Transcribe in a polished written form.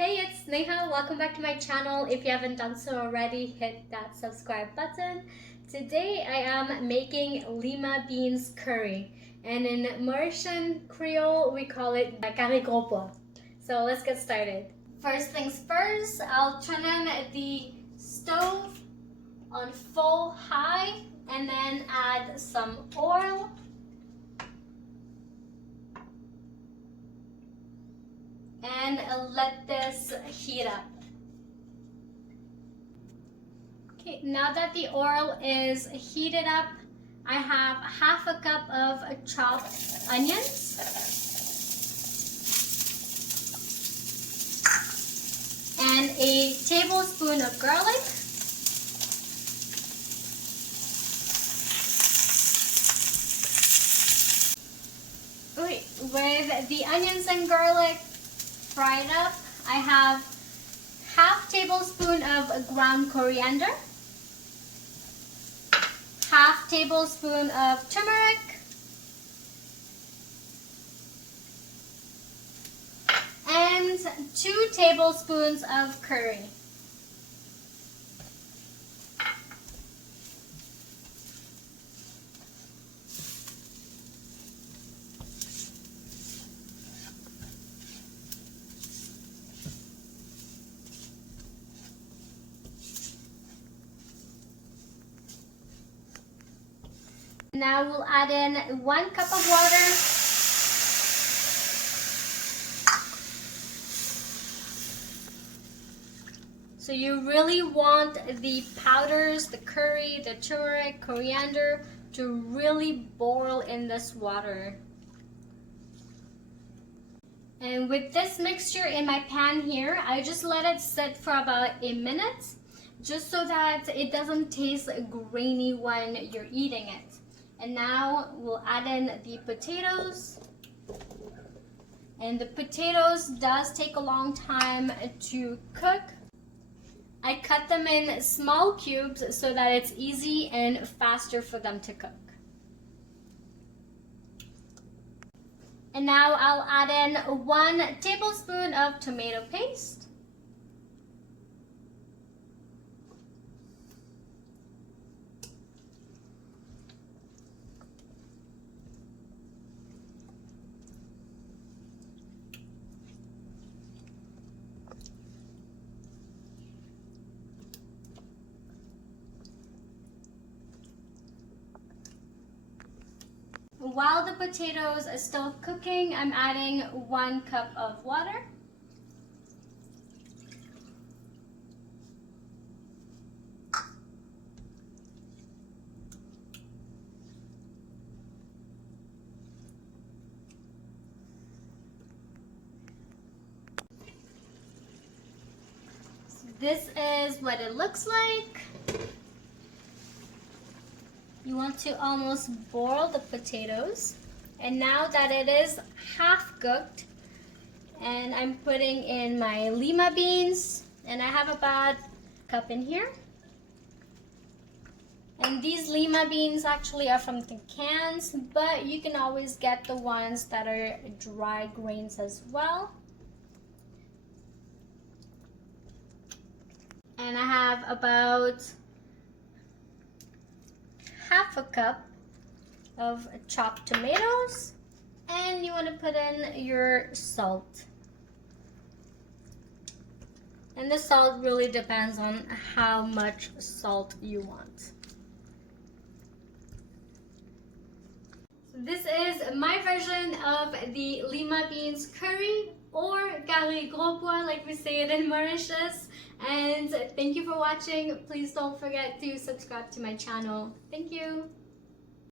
Hey, it's Neha. Welcome back to my channel. If you haven't done so already, hit that subscribe button. Today I am making Lima beans curry, and in Mauritian Creole we call it Cari Gros Pois. So let's get started. First things first, I'll turn on the stove on full high and then add some oil. And let this heat up. Okay, now that the oil is heated up, I have half a cup of chopped onions. And a tablespoon of garlic. Okay, with the onions and garlic fried up, I have half tablespoon of ground coriander, half tablespoon of turmeric, and 2 tablespoons of curry. Now we'll add in 1 cup of water. So you really want the powders, the curry, the turmeric, coriander to really boil in this water. And with this mixture in my pan here, I just let it sit for about a minute, just so that it doesn't taste grainy when you're eating it. And now we'll add in the potatoes. And the potatoes does take a long time to cook. I cut them in small cubes so that it's easy and faster for them to cook. And now I'll add in 1 tablespoon of tomato paste. While the potatoes are still cooking, I'm adding 1 cup of water. So this is what it looks like. You want to almost boil the potatoes. And now that it is half cooked, and I'm putting in my Lima beans, and I have about a cup in here. And these Lima beans actually are from the cans, but you can always get the ones that are dry grains as well. And I have about half a cup of chopped tomatoes, and you want to put in your salt. And the salt really depends on how much salt you want. So this is my version of the Lima beans curry, or Cari Gros Pois like we say it in Mauritius. And thank you for watching. Please don't forget to subscribe to my channel. Thank you.